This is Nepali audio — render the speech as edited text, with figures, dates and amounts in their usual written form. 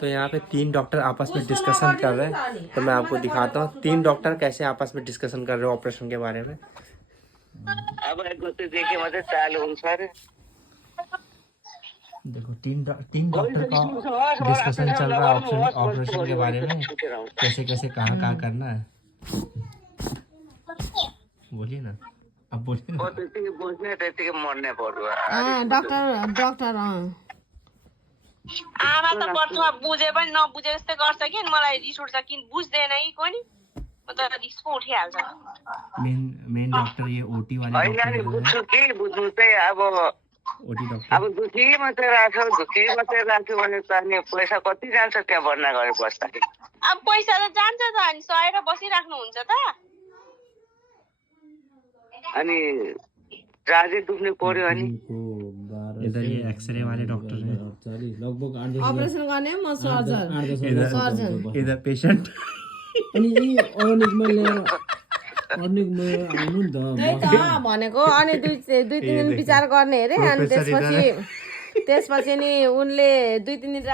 तो यहाँ पे 3 डॉक्टर आपस में डिस्कशन कर रहे हैं, तो मैं आपको दिखाता हूँ 3 डॉक्टर कैसे आपस में डिस्कशन कर रहे हैं ऑपरेशन के बारे में। अब देखिए मतलब चालू हुन्छ रे। देखो तीन डॉक्टर का डिस्कशन चल रहा है ऑपरेशन के बारे में, कैसे कैसे कहाँ करना है। बोलिए ना, अब बोलिए ना। त्यतिकै मर्ने पर्यो। डॉक्टर आमा त बर्तुवा बुझे पनि नबुझे जस्तै गर्छ कि मलाई रिस उठ्छ कि बुझ्दैन कि कोनी म त रिस पो उठिहाल्छ। मेन डॉक्टर ये ओटी वाले डॉक्टर हैन बुझ्छु कि बुझ्नु चाहिँ अब ओटी डॉक्टर अब दुखी मात्रै राख्यो भने त अनि पैसा कति जान्छ त्यहाँ भर्ना गरे बस्दाखेरि। अब पैसा त जान्छ त अनि सहेर बसिराख्नु हुन्छ त। अनि जाजे दुख्ने पर्यो अनि इधर ये एक्सरे वाले डॉक्टर हैं, ऑपरेशन गर्ने म सर्जन इधर पेशेंट अनि यी अर्निकमा ल्याएर अर्निकमा आउनु नि त त्यही त भनेको। अनि दुई तिन दिन विचार गर्ने अरे। अनि त्यसपछि नि उनले 2-3 दिन